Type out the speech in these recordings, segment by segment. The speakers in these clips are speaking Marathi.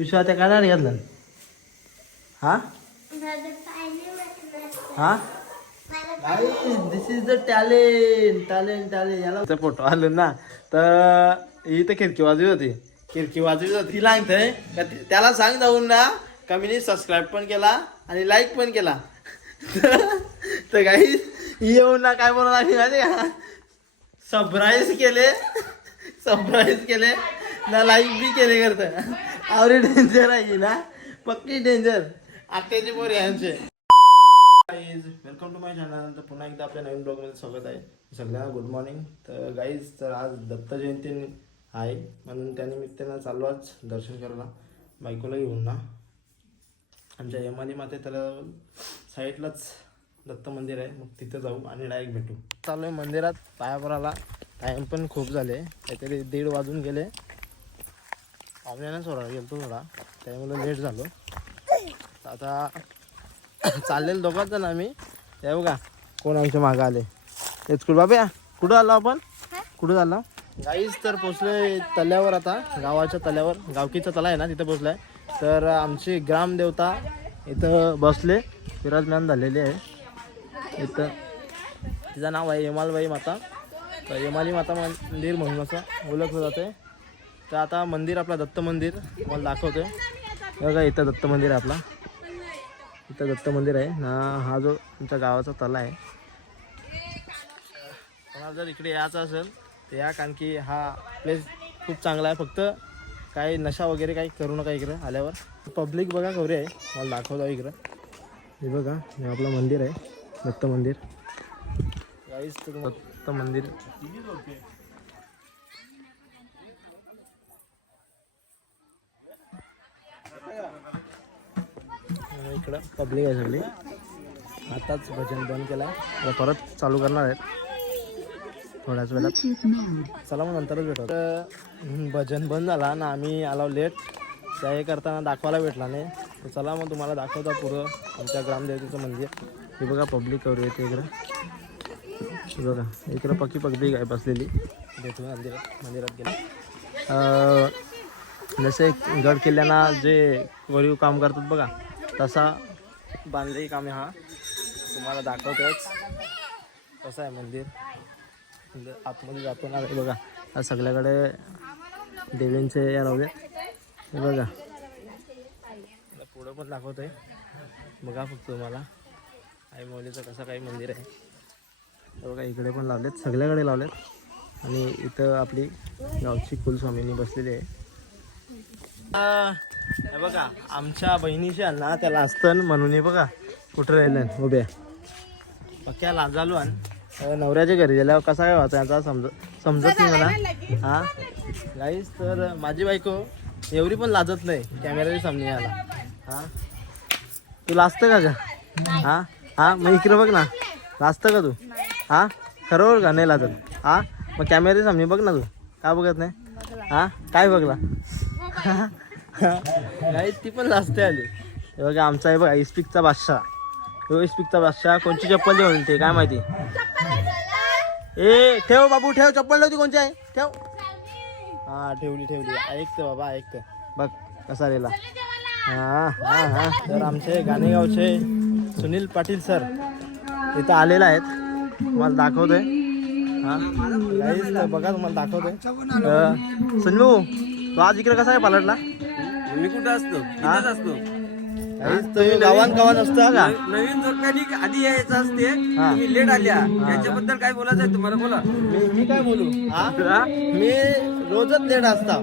पिशव्या त्या काय घेतलं हा हा this is the talent talent talent याला फोटो आलो ना तर ही तर खिडकी वाजवी होती ती लागतंय त्याला सांग जाऊन ना का मी सबस्क्राईब पण केला आणि लाईक पण केला तर काही येऊन ना काय बोलणार आम्ही माहिती का सरप्राईज केले ना लाईक बी केले करतं आवरे डेंजर आहे ना पक्की डेंजर आत्याची पोर यांचे वेलकम टू माय चॅनल. तर पुन्हा एकदा आपल्या नवीन ब्लॉगमध्ये स्वागत आहे. सगळ्यांना गुड मॉर्निंग. तर गाईज तर आज दत्त जयंती आहे म्हणून त्यानिमित्तानं चाललो आज दर्शन करायला बायकोला घेऊन ना आमच्या यमाली माते त्याला साईडलाच दत्त मंदिर आहे मग तिथं जाऊ आणि डायरेक्ट भेटू. चालू आहे मंदिरात पाया पडायला. टाईम पण खूप झाले काहीतरी 1:30 वाजून गेले. पाहुण्यानं सोडा गेलो थोडा त्यामुळे लेट झालो. आता चाललेलं दोघात जण आम्ही या बघा कोण आमच्या मागं आले तेच कुठं बाबा कुठं आलो आपण कुठं झालो गाईज तर पोचलोय तल्यावर आता गावाच्या तल्यावर गावकीचा तला आहे ना तिथं पोचलाय. तर आमची ग्रामदेवता इथं बसले विराजमान झालेली आहे. इथं तिचं नाव आहे यमालबाई माता. तर यमाली माता मंदिर म्हणून असं ओळखलं जाते. तर आता मंदिर आपला दत्त मंदिर मला दाखवतोय बघा इथं दत्त मंदिर आहे आपला. इथं दत्त मंदिर आहे ना. हा जो तुमच्या गावाचा तला आहे कोणाला जर इकडे यायचं असेल तर या कारण की हा प्लेस खूप चांगला आहे. फक्त काही नशा वगैरे काही करू नका इकडं आल्यावर. पब्लिक बघा कवरे आहे मला दाखवतो इकडं. हे बघा हे आपलं मंदिर आहे दत्त मंदिर. गाईस दत्त मंदिर इकडं पब्लिक आहे सगळी. आताच भजन बंद केलं आहे परत चालू करणार आहेत थोड्याच वेळात. चला मग नंतरच भेटतो. भजन बंद झाला ना आम्ही आलो लेट त्या हे करताना दाखवायला भेटला नाही. तर चला मग तुम्हाला दाखवता पुरं आमच्या ग्रामदेवतेचं मंदिर. हे बघा पब्लिक करू येते इकडं. हे बघा इकडं पब्लिक आहे बसलेली भेटून मंदिरात गेलं. जसे गड किल्ल्यांना जे वरीव काम करतात बघा तसा बांधलेली कामे हा तुम्हाला दाखवतोच. कसं आहे मंदिर आतमध्ये जातो ना बघा हा सगळ्याकडे देवींचे या लावले. हे बघा पुढं पण दाखवतोय बघा फक्त तुम्हाला आई मौलीचं कसं काही मंदिर आहे. बघा इकडे पण लावलेत सगळ्याकडे लावलेत. आणि इथं आपली गावची कुलस्वामिनी बसलेली आहे. हे बघा आमच्या बहिणीशी ना त्याला असतं म्हणून हे बघा कुठं राहिलं उभ्या पक्क्या लाजालू आणि नवऱ्याच्या घरी गेल्यावर कसा काय व्हायचा याचा समजत नाही मला. हा गाईस तर माझी बायको एवढी पण लाजत नाही कॅमेऱ्याच्या सामने यायला. हा तू लाजतं का हा हा मग इकडे बघ ना लाजतं का तू हा खरोबर का नाही लाजत. हा मग कॅमेऱ्याच्या सामने बघ ना तू का बघत नाही हा काय बघला नाही ती पण लाजते आली. हे बघा आमचा आहे बघा इस्पिकचा बादशाह. इस्पिकचा बादशाह कोणची चप्पल देऊन ते काय माहिती. ए ठेव बाबू ठेव चप्पल नव्हती कोणची आहे ठेव. हा ठेवली ऐकतं बाबा ऐकतं बघ कसा रेला. हा हा हा तर आमचे गाणेगावचे सुनील पाटील सर इथं आलेले आहेत मला दाखवतोय. हा बघा तुम्हाला दाखवतोय. संजू भाऊ तो आज इकडे कसा आहे पालटला. मी कुठं असतो इथेच असतो. गावान असतं का नवीन जोडप्यानी आधी यायचं असते. तुम्ही लेट आल्या याच्याबद्दल काय बोलायचं आहे तुम्हाला बोला. मी काय बोलू मी रोजच लेट असता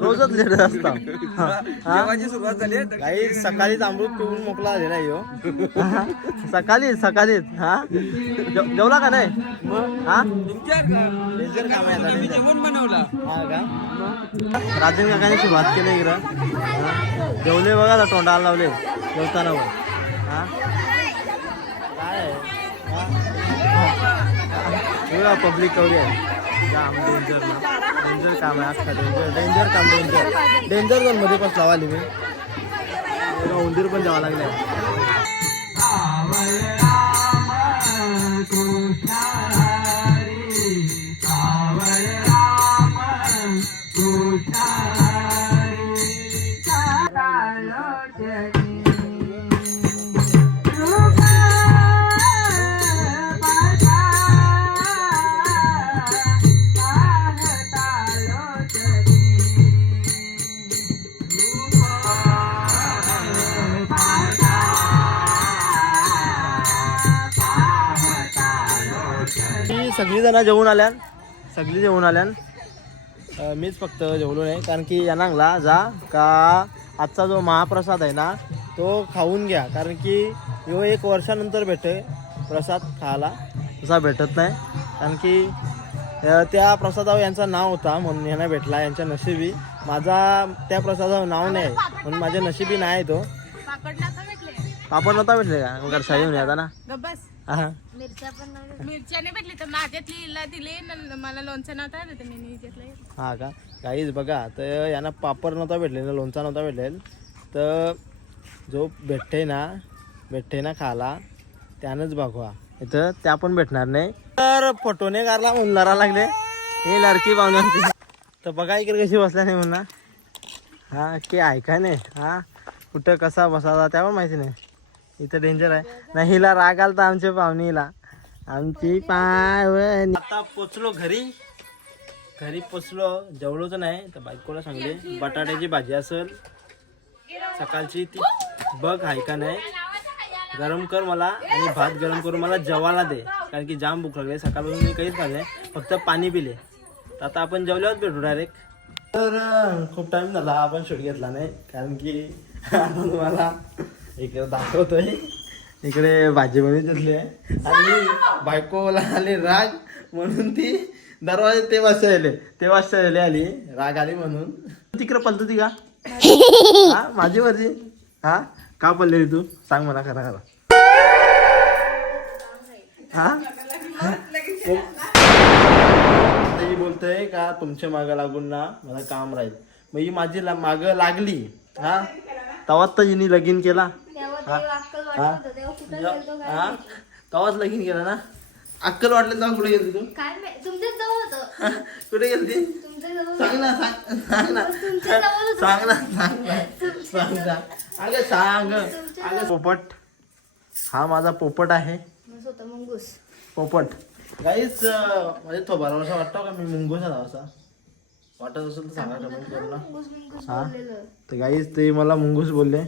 जेवायची सुरुवात झाली काही सकाळीच अमृत पिऊन मोकळा झालेला यो सकाळीच हा जेवला का नाही हा तुमच्या डेंजर काम आहे जेवण बनवला हा का. राजन काकाने सुरुवात केली इकडं जेवले बघा तोंडाला लावले जेवताना हा काय आहे पब्लिक कवरी आहे जाम डेंजर काम आहे अख्खा डेंजर काम डेंजर झोन मध्ये पण लावाली मी उंदीर पण जावं लागले. सगळी जण जेवून आल्यान सगळी जेवून आल्यान मीच फक्त जेवलो नाही कारण की या नांगला जा का आजचा जो महाप्रसाद आहे ना तो खाऊन घ्या कारण की ह्यो 1 वर्षानंतर भेटे प्रसाद खायला तसा भेटत नाही कारण की त्या प्रसादावर यांचं नाव होता म्हणून यांना भेटला यांच्या नशिबी माझा त्या प्रसादावर नाव नाही म्हणून माझ्या नशिबी नाही तो पापड नव्हता भेटले का मग शाही येऊन आता ना हा मिरच्या नाही भेटली तर माझ्यातली दिली मला लोणचं नव्हता मी घेतलंय. हा का काहीच बघा तर यांना पापड नव्हता भेटले ना लोणचा नव्हता भेटलेल तर जो भेटते ना खाला त्यानंच बघवा इथं त्या पण भेटणार नाही तर फोटोने गारला उन्हारा लागले हे लाडकी पाहुण्याची तर बघा इकडे कशी बसल्या नाही म्हणून हा की ऐका नाही हा कुठं कसा बसायचा त्या पण माहिती नाही इथं डेंजर आहे नाही हिला राग आलता आमच्या पाहुणीला आमची पाय आता पोचलो घरी पोचलो जेवलोच नाही तर बायकोला सांगले बटाट्याची भाजी असेल सकाळची ती बघ आहे का नाही गरम कर मला आणि भात गरम करून मला जेवायला दे कारण की जाम भूक लागली सकाळपासून मी काहीच खाल्लं नाही फक्त पाणी पिले तर आता आपण जेवल्यावर भेटू डायरेक्ट तर खूप टाइम झाला आपण शूट घेतला नाही कारण की तुम्हाला इकडे दाखवतोय इकडे भाजी बनवून घेतली आहे आणि बायकोला आले राग म्हणून ती दरवाजे ते वाजता आली राग आली म्हणून तिकडे पलतो ती का हा माझी वरची हा का पडलेली तू सांग मला खरा हा बोलतोय का तुमच्या मागं लागून ना मला काम राहील मग ही माझी मागं लागली हा तवाच तर हिने लगीन केला तवाच लगीन केला ना अक्कल वाटले तेव्हा कुठे गेलती तू कुठे गेलती सांग ना अगं सांग अगं पोपट हा माझा पोपट आहे पोपट गाईच म्हणजे तो भरोसा वाटतो का मी मुंगूस आहे असा वाटत असेल तर सांगा कमेंट करू ना हा तर गाईच ते मला मुंगूस बोलले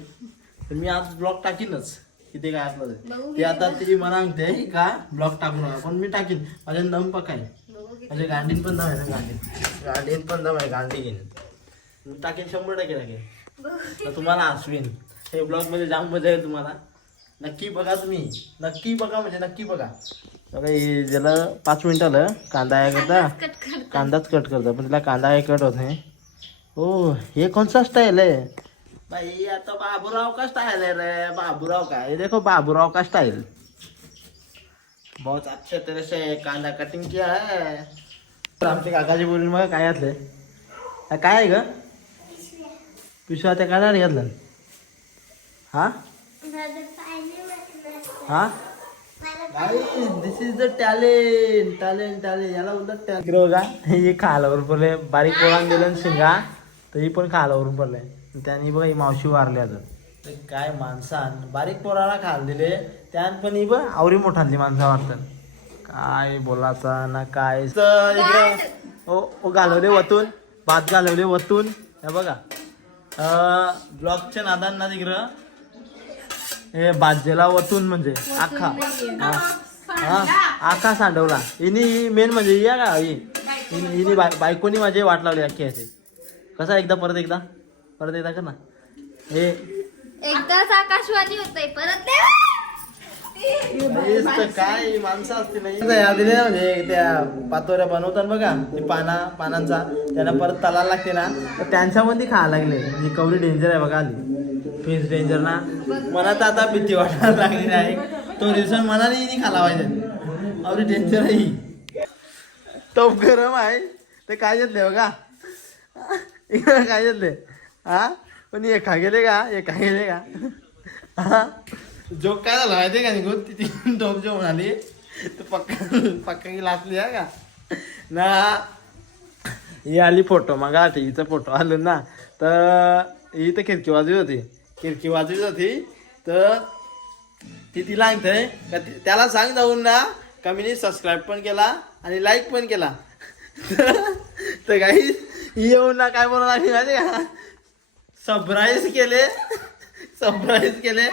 तर मी आज ब्लॉग टाकीनच किती काय असलं ते आता ती मला सांगते का ब्लॉग टाकू नका पण मी टाकीन माझ्या दम पकाय म्हणजे गांडीन पण दम आहे ना गांडीन पण दम आहे गांडी घेईन टाकेन 100% टाकेन तर तुम्हाला हसवीन हे ब्लॉग मध्ये जाम मजा येईल तुम्हाला नक्की बघा तुम्ही नक्की बघा म्हणजे नक्की बघा बघा हे ज्याला 5 मिनिट आलं कांदा आहे करता कांदाच कट करता पण तिला कांदा आहे कट होत नाही हो हे कोणचा स्टाईल आहे भाई आता बाबूराव का स्टाइल है रे बाबूराव का ये देखो बाबूराव का स्टाइल बहुत अच्छे तरह से कांदा कटिंग किया है आमच्या काकाची बोलून मग काय घातले काय आहे ग पिशव्या त्या काढा घेतलं हा हा दिस इज द टॅलेंट याला बोलतात टॅलेंट बघा हे खालावर पडले बारीक पोळान दिलं शिंगा तर ही पण खालावरून पडले त्याने बघा ही मावशी वारली आता काय माणसान बारीक पोराला खाल दिले त्यान पण ही बघ आवरी मोठाली माणसं वाटतात काय बोलाचा ना काय इकडे ओ घालवले वतून भात घालवले वतून हे बघा ब्लॉकच्या नादांना तिकडं हे भाज्याला वतून म्हणजे आखा हा आखा सांडवला हिनी मेन म्हणजे या का हिनी बायकोनी माझी वाट लावली अख्खी याची कसा एकदा एकदा कर ना हे एकदाच आकाशवाणी होतंय परत काय माणसं असते नाही म्हणजे त्या पातोऱ्या बनवतात बघा ते पानांचा त्यांना परत तलाला लागते ना तर त्यांच्यामध्ये खायला लागले ही कवरी डेंजर आहे बघा आली फिश डेंजर ना मला तर आता भीती वाटायला लागली आहे तो दिवसात मनाने नाही खाला पाहिजे अवरी डेंजर आहे ही टोप गरम आहे ते काय घेतले बघा इकडे काय घेतले हा पण हे खा गेले का हा जोक काय झाला माहिती का निघून ती टोप जो म्हणाली तर पक्का लाचली आहे का ना ही आली फोटो मग हिचा फोटो आलं ना तर ही तर खिडकी वाजवी होती तर ती तिला सांगते का त्याला सांग जाऊन ना का मी सबस्क्राईब पण केला आणि लाईक पण केला तर काही येऊन ना काय बोलायला लागली माहिती का सरप्राईज केले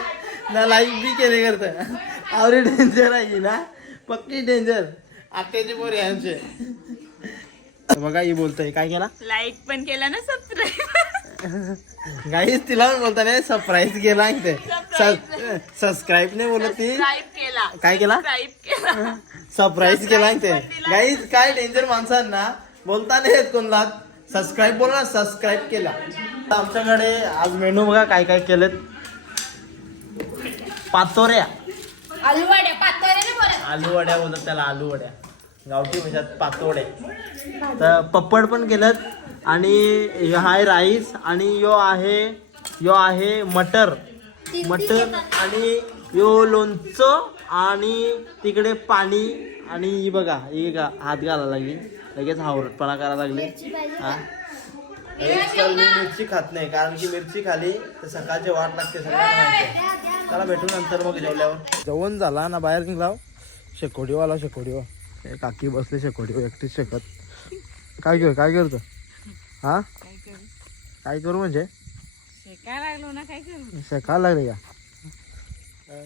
ना लाईक बी केले करतं आवरी डेंजर आहे ना पक्की डेंजर आत्याची पोर यांचे. बघा ही बोलतोय काय केला लाईक पण केला ना सबस्क्राईब. गाईस तिला पण बोलता नाही सरप्राईज केला ते सबस्क्राईब नाही बोलत ती केला. काय केला सबस्क्राईब केला. सरप्राईज केला ते गाईस काय डेंजर माणसांना बोलता नाही येत कोणला सबस्क्राईब बोला सबस्क्राईब केला. आमच्याकडे आज मेनू बघा काय काय केलेत. पातोऱ्या आलू वड्या पातोऱ्या नाही बोलत. आलू वड्या बोलतात त्याला आलू वड्या गावठी भाषात पातोड्या. तर पप्पड पण केलेत आणि हा आहे राईस आणि यो आहे मटर आणि यो लोणचं आणि तिकडे पाणी आणि ही बघा ही हात घालायला लागली लगेच हावरटपणा करायला लागली. हा मी मिरची खात नाही कारण की मिरची खाली तर सकाळची वाट लागते सगळ्यांना. त्याला भेटू नंतर मग जेवल्यावर. जेवण झाला ना बाहेर निघाव शेकोडीवाला शेकोडीवर काकी बसले शेकोडीवर एकटीच शेकत. काय करतो हा काय करू म्हणजे शेकायला लागलो ना काय करू. शेकायला लागले का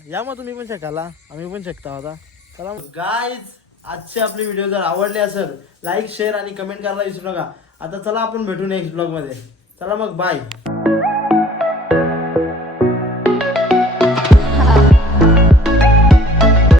या मग तुम्ही पण शेकायला आम्ही पण शेकता आता. चला गाईज आजची आपली व्हिडिओ जर आवडली असेल लाईक शेअर आणि कमेंट करायला विसरू नका. आता चला आपण भेटू नेक्स्ट ब्लॉग मध्ये. चला मग बाय.